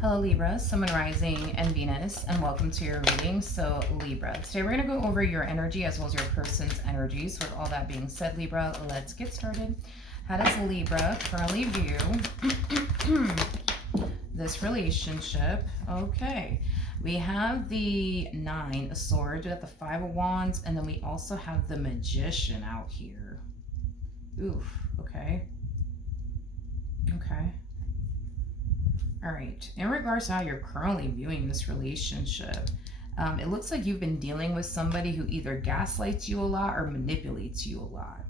Hello Libra, Sun, Rising, and Venus, and welcome to your reading. So Libra, today we're going to go over your energy as well as your person's energies. With all that being said, Libra, let's get started. How does Libra currently view this relationship? Okay, we have the 9 of Swords, we got the 5 of Wands, and then we also have the Magician out here. Oof, okay. Okay. All right, in regards to how you're currently viewing this relationship, it looks like you've been dealing with somebody who either gaslights you a lot or manipulates you a lot.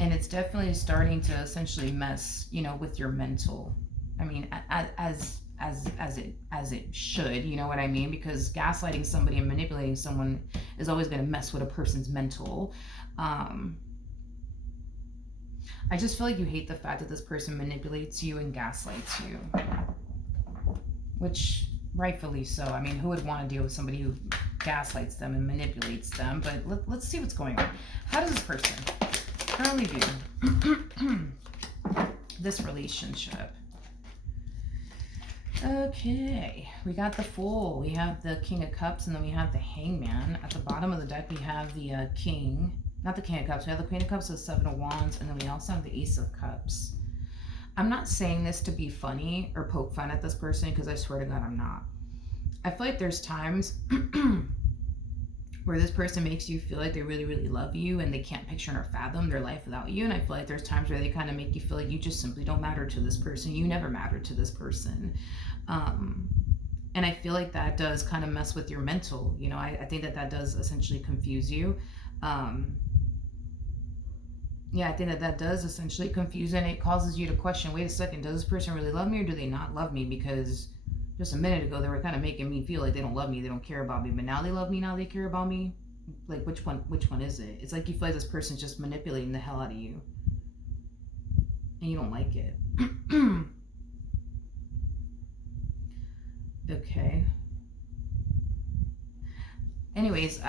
And it's definitely starting to essentially mess, with your mental. I mean, as it should, you know what I mean? Because gaslighting somebody and manipulating someone is always going to mess with a person's mental. I just feel like you hate the fact that this person manipulates you and gaslights you. Which, rightfully so. I mean, who would want to deal with somebody who gaslights them and manipulates them? But let's see what's going on. How does this person currently view this relationship? Okay, we got the Fool. We have the King of Cups, and then we have the Hangman. At the bottom of the deck, we have the King. Not the King of Cups. We have the Queen of Cups, the 7 of Wands, and then we also have the Ace of Cups. I'm not saying this to be funny or poke fun at this person, because I swear to God I'm not. I feel like there's times where this person makes you feel like they really, really love you and they can't picture or fathom their life without you. And I feel like there's times where they kind of make you feel like you just simply don't matter to this person. You never matter to this person. And I feel like that does kind of mess with your mental. I think that does essentially confuse you. Yeah, I think that does essentially confuse, and it causes you to question, wait a second, does this person really love me or do they not love me? Because just a minute ago, they were kind of making me feel like they don't love me, they don't care about me, but now they love me, now they care about me. Like, which one is it? It's like you feel like this person's just manipulating the hell out of you. And you don't like it. Okay. Anyways,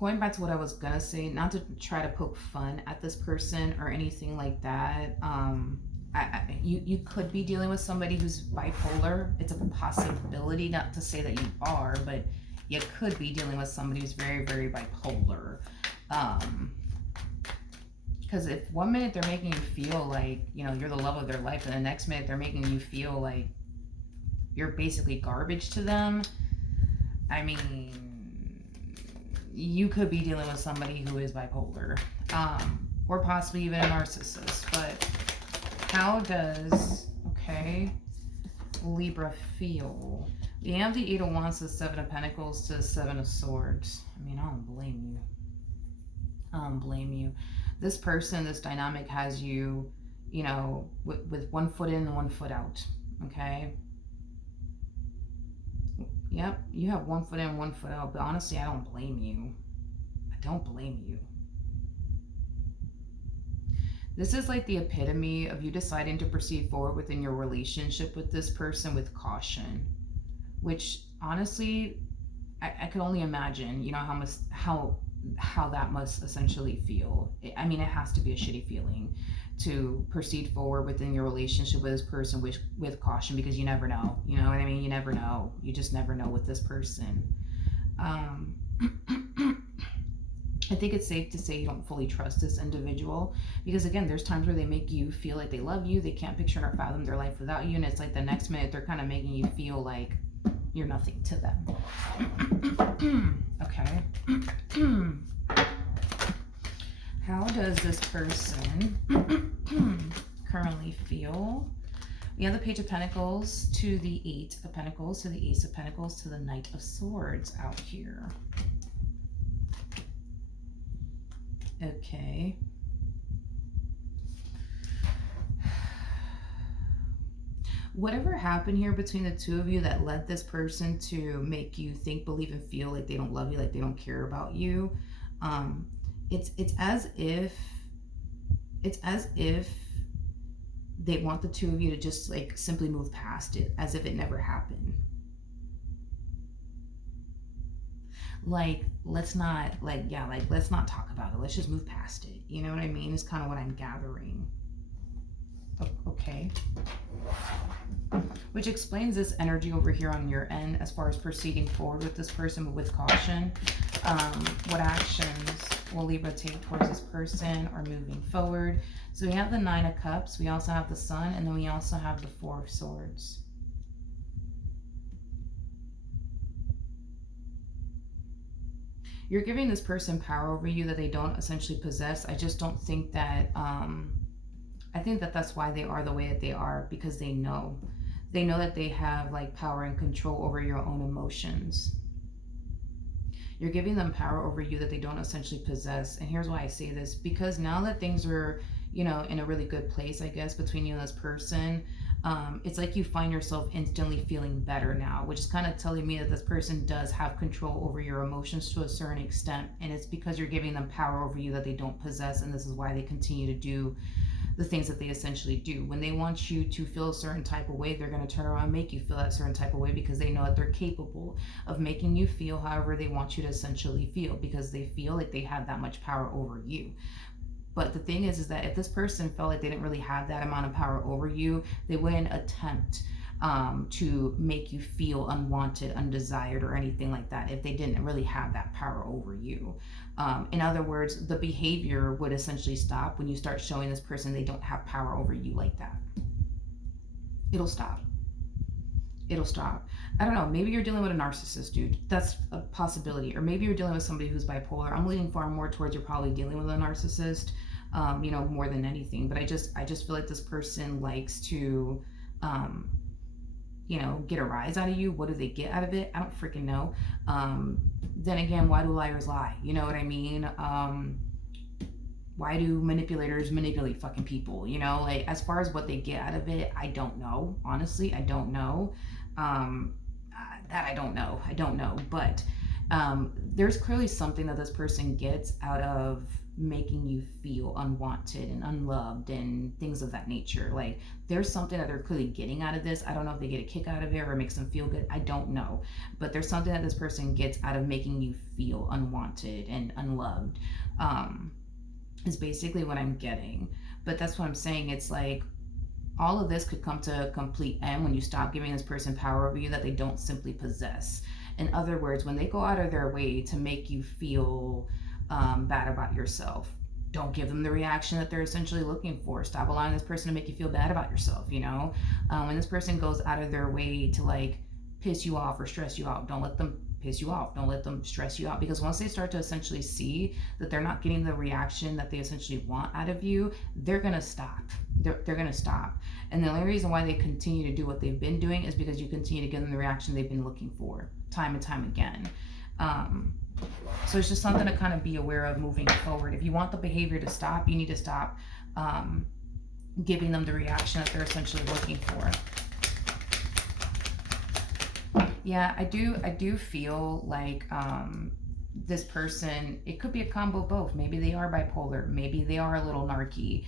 going back to what I was gonna say, not to try to poke fun at this person or anything like that. You could be dealing with somebody who's bipolar. It's a possibility, not to say that you are, but you could be dealing with somebody who's very, very bipolar. Because if one minute they're making you feel like, you're the love of their life, and the next minute they're making you feel like you're basically garbage to them, I mean, you could be dealing with somebody who is bipolar, or possibly even a narcissist. But how does, Libra feel? We have the 8 of Wands to the 7 of Pentacles to the 7 of Swords. I mean, I don't blame you. I don't blame you. This person, this dynamic has you, with one foot in and one foot out, okay? Yep, you have one foot in, one foot out, but honestly, I don't blame you. I don't blame you. This is like the epitome of you deciding to proceed forward within your relationship with this person with caution, which honestly, I could only imagine, how that must essentially feel. I mean, it has to be a shitty feeling to proceed forward within your relationship with this person with caution, because you never know. You know what I mean? You never know. You just never know with this person. I think it's safe to say you don't fully trust this individual, because again, there's times where they make you feel like they love you, they can't picture or fathom their life without you, and it's like the next minute they're kind of making you feel like you're nothing to them. Okay. How does this person currently feel? We have the Page of Pentacles to the 8 of Pentacles to the Ace of Pentacles to the Knight of Swords out here. Okay. Whatever happened here between the two of you that led this person to make you think, believe, and feel like they don't love you, like they don't care about you, it's as if they want the two of you to just like simply move past it, as if it never happened. Like, let's not talk about it. Let's just move past it. You know what I mean? Is kind of what I'm gathering. Okay. which explains this energy over here on your end as far as proceeding forward with this person, but with caution. What actions will Libra take towards this person or moving forward? So we have the Nine of Cups, we also have the Sun, and then we also have the Four of Swords. You're giving this person power over you that they don't essentially possess. I just don't think that, I think that that's why they are the way that they are, because they know that they have like power and control over your own emotions. You're giving them power over you that they don't essentially possess. And here's why I say this, because now that things are, you know, in a really good place, I guess, between you and this person, it's like you find yourself instantly feeling better now, which is kind of telling me that this person does have control over your emotions to a certain extent. And it's because you're giving them power over you that they don't possess. And this is why they continue to do the things that they essentially do. When they want you to feel a certain type of way, they're going to turn around and make you feel that certain type of way, because they know that they're capable of making you feel however they want you to essentially feel, because they feel like they have that much power over you. But the thing is that if this person felt like they didn't really have that amount of power over you, they wouldn't attempt to make you feel unwanted, undesired, or anything like that if they didn't really have that power over you. In other words, the behavior would essentially stop when you start showing this person they don't have power over you like that. It'll stop. It'll stop. I don't know, maybe you're dealing with a narcissist, dude. That's a possibility. Or maybe you're dealing with somebody who's bipolar. I'm leaning far more towards you're probably dealing with a narcissist, you know, more than anything. But I just feel like this person likes to, you know, get a rise out of you. What do they get out of it? I don't freaking know. Then again, why do liars lie? You know what I mean? Why do manipulators manipulate fucking people? You know, like, as far as what they get out of it, I don't know. Honestly, I don't know. That I don't know. I don't know. But there's clearly something that this person gets out of making you feel unwanted and unloved and things of that nature. Like, there's something that they're clearly getting out of this. I don't know if they get a kick out of it or it makes them feel good. I don't know. But there's something that this person gets out of making you feel unwanted and unloved. Is basically what I'm getting. But that's what I'm saying. It's like, all of this could come to a complete end when you stop giving this person power over you that they don't simply possess. In other words, when they go out of their way to make you feel bad about yourself, don't give them the reaction that they're essentially looking for. Stop allowing this person to make you feel bad about yourself, you know? When this person goes out of their way to like piss you off or stress you out, don't let them piss you off. Don't let them stress you out, because once they start to essentially see that they're not getting the reaction that they essentially want out of you, they're going to stop. They're going to stop. And the only reason why they continue to do what they've been doing is because you continue to give them the reaction they've been looking for time and time again. So it's just something to kind of be aware of moving forward. If you want the behavior to stop, you need to stop giving them the reaction that they're essentially looking for. Yeah, I do feel like this person, it could be a combo of both. Maybe they are bipolar. Maybe they are a little narky.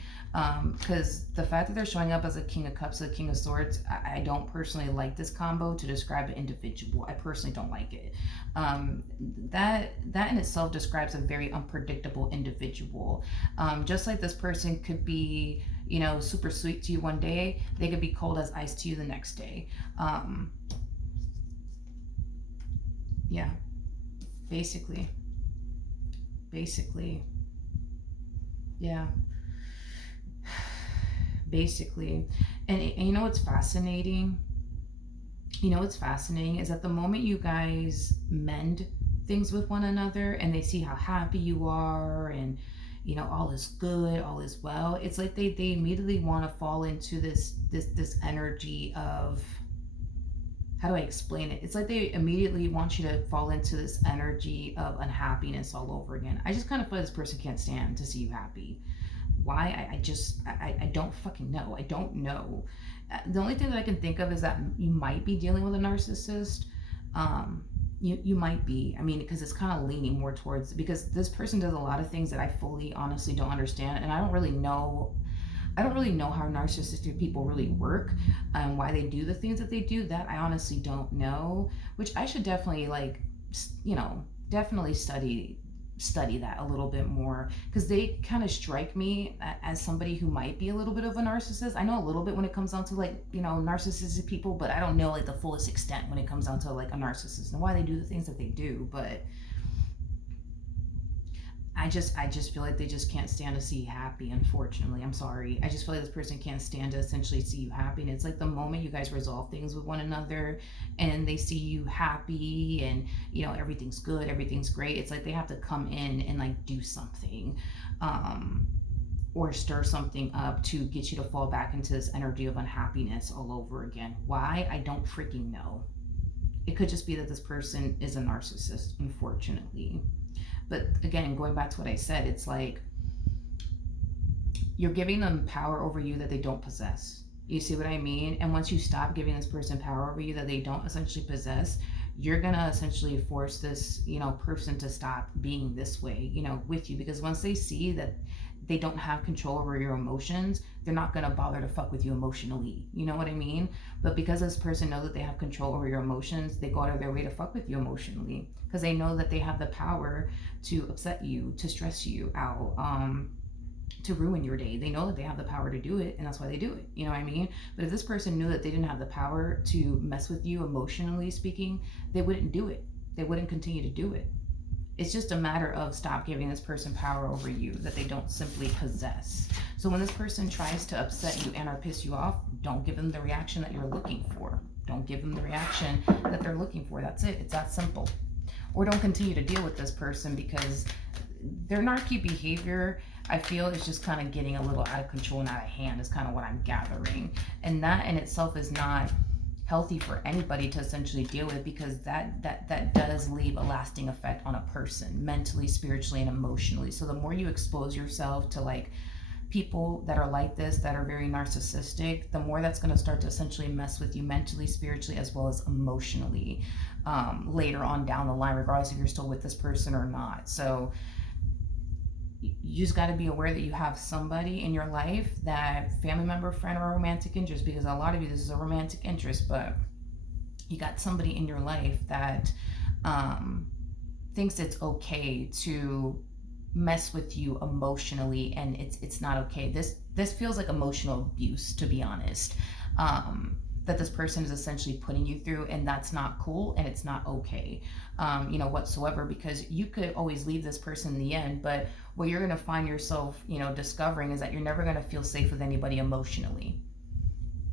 Because the fact that they're showing up as a King of Cups, a King of Swords, I don't personally like this combo to describe an individual. I personally don't like it. That in itself describes a very unpredictable individual. Just like this person could be, you know, super sweet to you one day, they could be cold as ice to you the next day. Yeah, basically, yeah, basically. And you know what's fascinating? You know what's fascinating is that the moment you guys mend things with one another and they see how happy you are and, you know, all is good, all is well, it's like they immediately want to fall into this energy of, how do I explain it? It's like they immediately want you to fall into this energy of unhappiness all over again. I just kind of feel like this person can't stand to see you happy. Why? I don't fucking know. I don't know. The only thing that I can think of is that you might be dealing with a narcissist. You might be. I mean, because it's kind of leaning more towards, because this person does a lot of things that I fully, honestly don't understand, and I don't really know how narcissistic people really work and why they do the things that they do. That I honestly don't know, which I should definitely, like, you know, definitely study study that a little bit more, because they kind of strike me as somebody who might be a little bit of a narcissist. I know a little bit when it comes down to like, you know, narcissistic people, but I don't know like the fullest extent when it comes down to like a narcissist and why they do the things that they do. But I just feel like they just can't stand to see you happy, unfortunately. I'm sorry. I just feel like this person can't stand to essentially see you happy. And it's like the moment you guys resolve things with one another and they see you happy and, you know, everything's good, everything's great, it's like they have to come in and like do something. Or stir something up to get you to fall back into this energy of unhappiness all over again. Why? I don't freaking know. It could just be that this person is a narcissist, unfortunately. But again, going back to what I said, it's like you're giving them power over you that they don't possess. You see what I mean? And once you stop giving this person power over you that they don't essentially possess, you're gonna essentially force this, you know, person to stop being this way, you know, with you. Because once they see that they don't have control over your emotions, they're not gonna bother to fuck with you emotionally. You know what I mean? But because this person knows that they have control over your emotions, they go out of their way to fuck with you emotionally because they know that they have the power to upset you, to stress you out, to ruin your day. They know that they have the power to do it, and that's why they do it. You know what I mean? But if this person knew that they didn't have the power to mess with you emotionally speaking, they wouldn't do it. They wouldn't continue to do it. It's just a matter of stop giving this person power over you that they don't simply possess. So when this person tries to upset you and or piss you off, don't give them the reaction that you're looking for. Don't give them the reaction that they're looking for. That's it. It's that simple. Or don't continue to deal with this person, because their narky behavior, I feel, is just kind of getting a little out of control and out of hand is kind of what I'm gathering. And that in itself is not healthy for anybody to essentially deal with, because that does leave a lasting effect on a person mentally, spiritually, and emotionally. So the more you expose yourself to like people that are like this, that are very narcissistic, the more that's going to start to essentially mess with you mentally, spiritually, as well as emotionally, later on down the line, regardless if you're still with this person or not. So you just got to be aware that you have somebody in your life, that family member, friend, or romantic interest, because a lot of you, this is a romantic interest, but you got somebody in your life that thinks it's okay to mess with you emotionally, and it's not okay. This feels like emotional abuse, to be honest, that this person is essentially putting you through, and that's not cool, and it's not okay, you know, whatsoever, because you could always leave this person in the end, but what you're going to find yourself, you know, discovering is that you're never going to feel safe with anybody emotionally,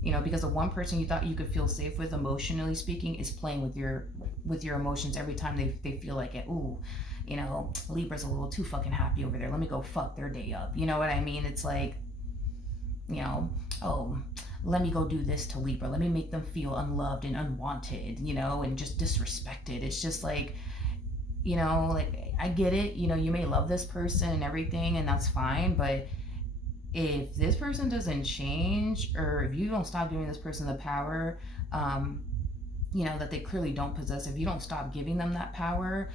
you know, because the one person you thought you could feel safe with emotionally speaking is playing with your emotions every time they feel like it. Ooh, you know, Libra's a little too fucking happy over there, let me go fuck their day up. You know what I mean? It's like, you know, oh, let me go do this to Libra, let me make them feel unloved and unwanted, you know, and just disrespected. It's just like, you know, like, I get it, you know, you may love this person and everything, and that's fine, but if this person doesn't change, or if you don't stop giving this person the power, you know, that they clearly don't possess, if you don't stop giving them that power,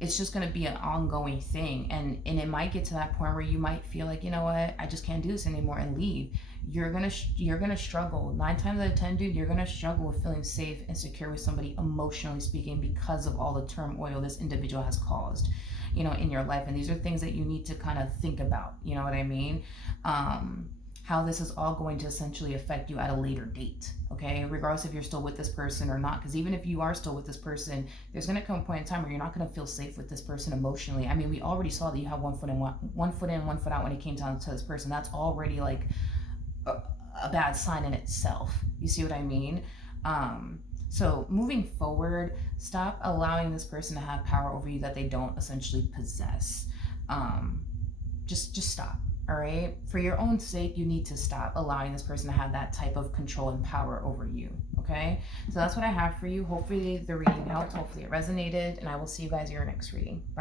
it's just going to be an ongoing thing, and it might get to that point where you might feel like, you know what, I just can't do this anymore, and leave. You're gonna struggle 9 times out of 10, dude. You're gonna struggle with feeling safe and secure with somebody emotionally speaking, because of all the turmoil this individual has caused, you know, in your life. And these are things that you need to kind of think about, you know what I mean? How this is all going to essentially affect you at a later date, okay? Regardless if you're still with this person or not, because even if you are still with this person, there's going to come a point in time where you're not going to feel safe with this person emotionally. I mean, we already saw that you have one foot in, one foot out when it came down to this person. That's already like a bad sign in itself. You see what I mean? So moving forward, stop allowing this person to have power over you that they don't essentially possess. Just stop. All right, for your own sake, you need to stop allowing this person to have that type of control and power over you. Okay, so that's what I have for you. Hopefully the reading helped, hopefully it resonated, and I will see you guys in your next reading. Bye.